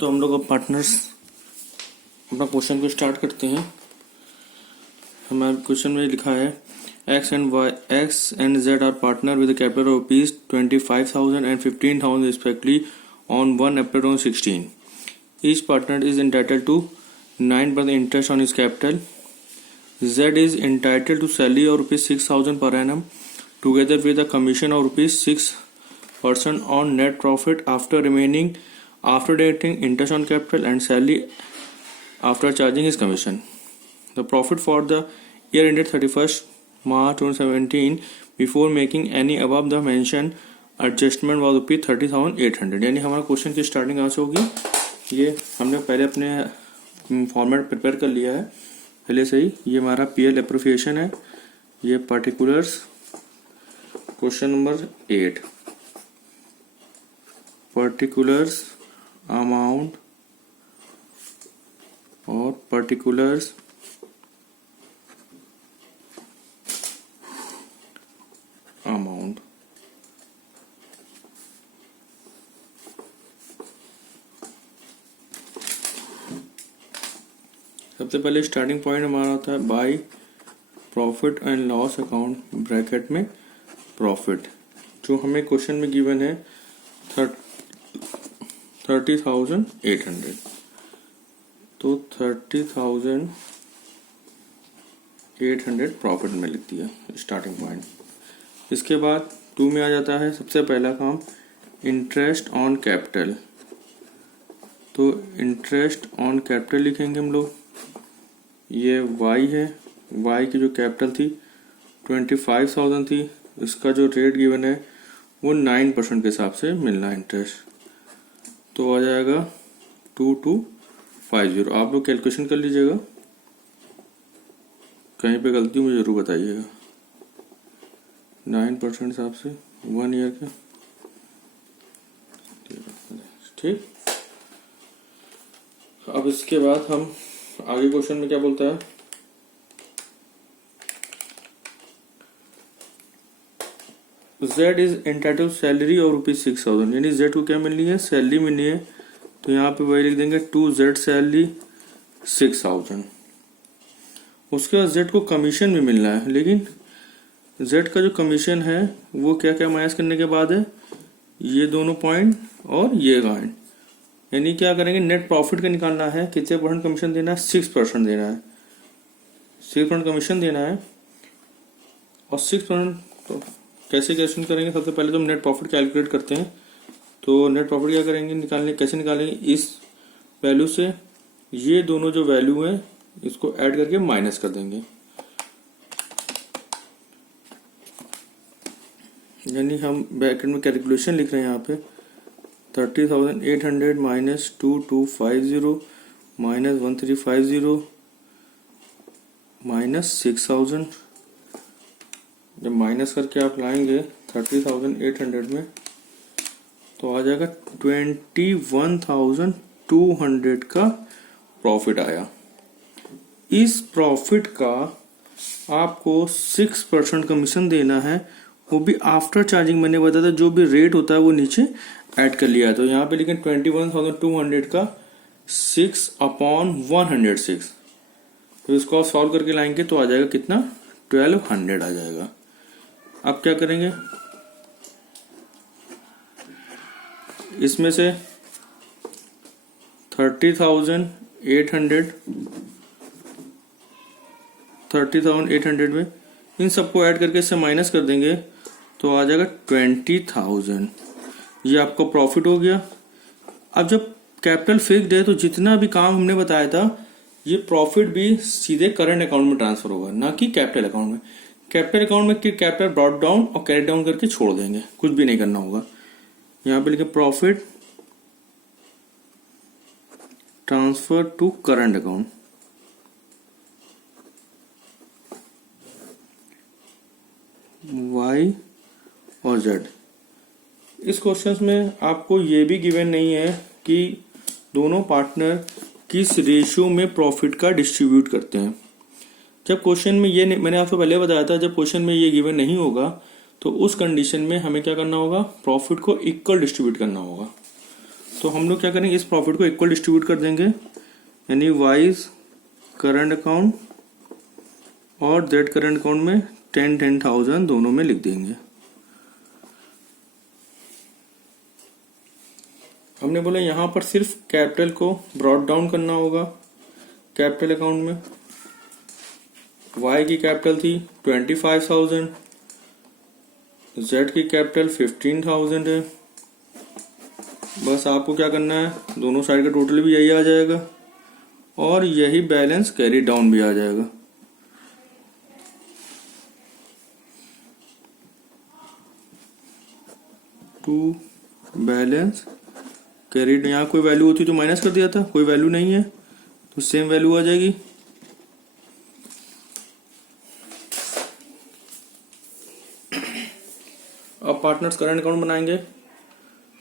तो हम लोग अब पार्टनर्स अपना क्वेश्चन को स्टार्ट करते हैं। हमारे क्वेश्चन में लिखा है X and Z are partner with capital of ₹25,000 and ₹15,000 respectively on 1 April 2016. Each partner is entitled to 9% interest on his capital. Z is entitled to salary of ₹6,000 per annum together with a commission of ₹6% on net profit after deducting interest on capital and salary after charging his commission. The profit for the year ended 31st March 2017 before making any above the mentioned adjustment was ₹30,800. यानी हमारा question की starting यहाँ से होगी। ये हमने पहले अपने फॉर्मेट प्रिपेयर कर लिया है पहले से ही। ये हमारा पीएल एप्रोप्रिएशन है। ये particulars question number 8 particulars amount और पर्टिकुलर्स अमाउंट। सबसे पहले स्टार्टिंग पॉइंट हमारा होता है by profit and loss account bracket में प्रॉफिट, जो हमें क्वेश्चन में गिवन है 30,800। तो 30,800 प्रॉफिट में लिख दिया स्टार्टिंग पॉइंट। इसके बाद 2 में आ जाता है सबसे पहला काम इंटरेस्ट ऑन कैपिटल। तो इंटरेस्ट ऑन कैपिटल लिखेंगे हम लोग। ये y है, y की जो कैपिटल थी 25,000 थी, इसका जो रेट गिवन है वो 9% के हिसाब से मिलना है इंटरेस्ट। तो आ जाएगा 2250। आप लोग कैलकुलेशन कर लीजिएगा, कहीं पे गलती मुझे जरूर बताइएगा। 9% हिसाब से 1 ईयर का, ठीक। अब इसके बाद हम आगे क्वेश्चन में क्या बोलता है, Z इज एंटाइटल्ड सैलरी और ₹6,000। यानी Z को क्या मिलनी है, सैलरी मिलनी है। तो यहाँ पे वही लिख देंगे 2Z सैलरी 6,000। उसके बाद Z को कमीशन भी मिलना है, लेकिन Z का जो कमीशन है वो क्या क्या माइनस करने के बाद है, ये दोनों पॉइंट और ये पॉइंट। यानी क्या करेंगे, नेट प्रॉफिट का निकालना है। कितने % कमीशन देना है, 6% देना है। 6% कमीशन देना है और 6% तो कैसे कैलकुलेशन करेंगे। सबसे पहले तो हम नेट प्रॉफिट कैलकुलेट करते हैं। तो नेट प्रॉफिट क्या करेंगे, कैसे निकालेंगे, इस वैल्यू से ये दोनों जो वैल्यू है इसको ऐड करके माइनस कर देंगे। यानी हम ब्रैकेट में कैलकुलेशन लिख रहे हैं यहाँ पे 30,800 माइनस 2250 माइनस 1350 माइनस 6,000। जब माइनस करके आप लाएंगे 30,800 में तो आ जाएगा 21,200 का प्रॉफिट आया। इस प्रॉफिट का आपको 6% कमीशन देना है, वो भी आफ्टर चार्जिंग। मैंने बताया था जो भी रेट होता है वो नीचे ऐड कर लिया है। तो यहाँ पे लेकिन 21,200 का 6/106। तो इसको आप सॉल्व करके लाएंगे तो आ जाएगा कितना, 1200 आ जाएगा। अब क्या करेंगे, इसमें से 30,800 में इन सबको ऐड करके इससे माइनस कर देंगे तो आ जाएगा 20,000। ये आपका प्रॉफिट हो गया। अब जब कैपिटल फिक्स्ड है तो जितना भी काम हमने बताया था ये प्रॉफिट भी सीधे करंट अकाउंट में ट्रांसफर होगा, ना कि कैपिटल अकाउंट में। कैपिटल अकाउंट में कैपिटल ब्रॉट डाउन और कैरी डाउन करके छोड़ देंगे, कुछ भी नहीं करना होगा। यहाँ पे लिखे profit transfer to current account. Y और Z। इस क्वेश्चन में आपको ये भी गिवन नहीं है कि दोनों पार्टनर किस रेशियो में प्रॉफिट का डिस्ट्रीब्यूट करते हैं। जब क्वेश्चन में ये मैंने आपको पहले बताया था, जब क्वेश्चन में ये गिवन नहीं होगा तो उस कंडीशन में हमें क्या करना होगा, प्रॉफिट को इक्वल डिस्ट्रीब्यूट करना होगा। तो हम लोग क्या करेंगे, इस प्रॉफिट को इक्वल डिस्ट्रीब्यूट कर देंगे, यानी वाइज करंट अकाउंट और जेड करंट अकाउंट में 10,000 दोनों में लिख देंगे। हमने बोला यहां पर सिर्फ कैपिटल को ब्रॉट डाउन करना होगा कैपिटल अकाउंट में। वाई की कैपिटल थी 25,000, जेड की कैपिटल 15,000 है। बस आपको क्या करना है, दोनों साइड का टोटल भी यही आ जाएगा और यही बैलेंस कैरी डाउन भी आ जाएगा। टू बैलेंस कैरीड, यहाँ कोई वैल्यू होती तो माइनस कर दिया था, कोई वैल्यू नहीं है तो सेम वैल्यू आ जाएगी। अब पार्टनर्स करंट अकाउंट बनाएंगे।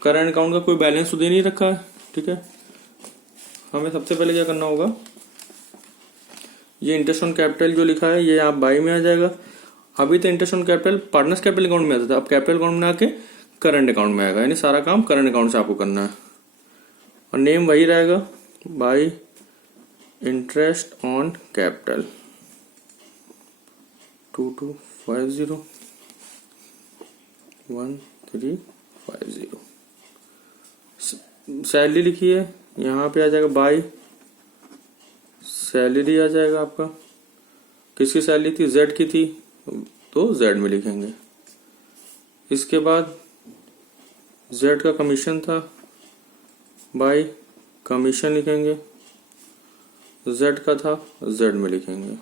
करंट अकाउंट का कोई बैलेंस तो दे नहीं रखा है, ठीक है। हमें सबसे पहले क्या करना होगा, ये इंटरेस्ट ऑन कैपिटल जो लिखा है ये आप बाई में आ जाएगा। अभी तो interest on capital partners capital account में आता था, अब कैपिटल अकाउंट में आके करंट अकाउंट में आएगा, यानी सारा काम करंट अकाउंट से आपको करना है। और नेम वही रहेगा, by interest on capital 22501350। Salary लिखिए, यहाँ पे आ जाएगा बाई सैलरी आ जाएगा आपका। किसकी सैलरी थी, जेड की थी तो जेड में लिखेंगे। इसके बाद जेड का कमीशन था, बाई कमीशन लिखेंगे। जेड का था जेड में लिखेंगे।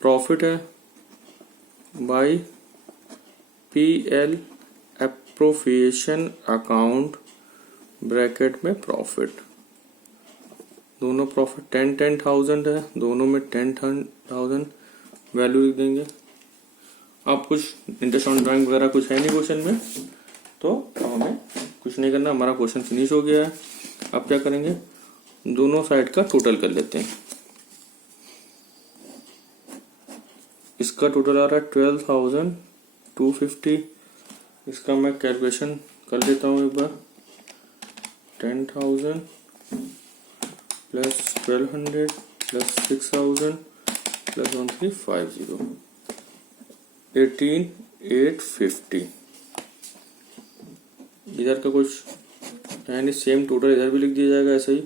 प्रॉफिट है by PL appropriation account bracket में प्रॉफिट। दोनों प्रॉफिट 10,000 है, दोनों में 10,000 वैल्यू लिख देंगे। अब कुछ इंटरेस्ट ऑन ड्राइंग वगैरह कुछ है नहीं क्वेश्चन में, तो अब हमें कुछ नहीं करना, हमारा क्वेश्चन फिनिश हो गया है। अब क्या करेंगे, दोनों साइड का टोटल कर लेते हैं। इसका टोटल आ रहा है 12,250। इसका मैं कैलकुलेशन कर लेता हूँ एक बार। 10,000 प्लस 1,200 प्लस 6,000 प्लस 1350 18,850। इधर का कुछ यानी सेम टोटल इधर भी लिख दिया जाएगा ऐसे ही।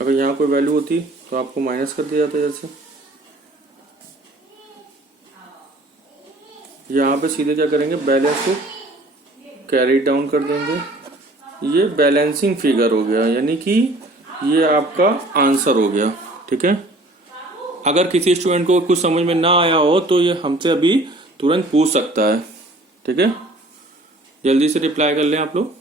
अगर यहाँ कोई वैल्यू होती तो आपको माइनस कर दिया जाता जैसे। यहाँ पे सीधे क्या करेंगे, बैलेंस को कैरी डाउन कर देंगे। ये बैलेंसिंग फिगर हो गया, यानी कि ये आपका आंसर हो गया, ठीक है। अगर किसी स्टूडेंट को कुछ समझ में ना आया हो तो ये हमसे अभी तुरंत पूछ सकता है, ठीक है। जल्दी से रिप्लाई कर लें आप लोग।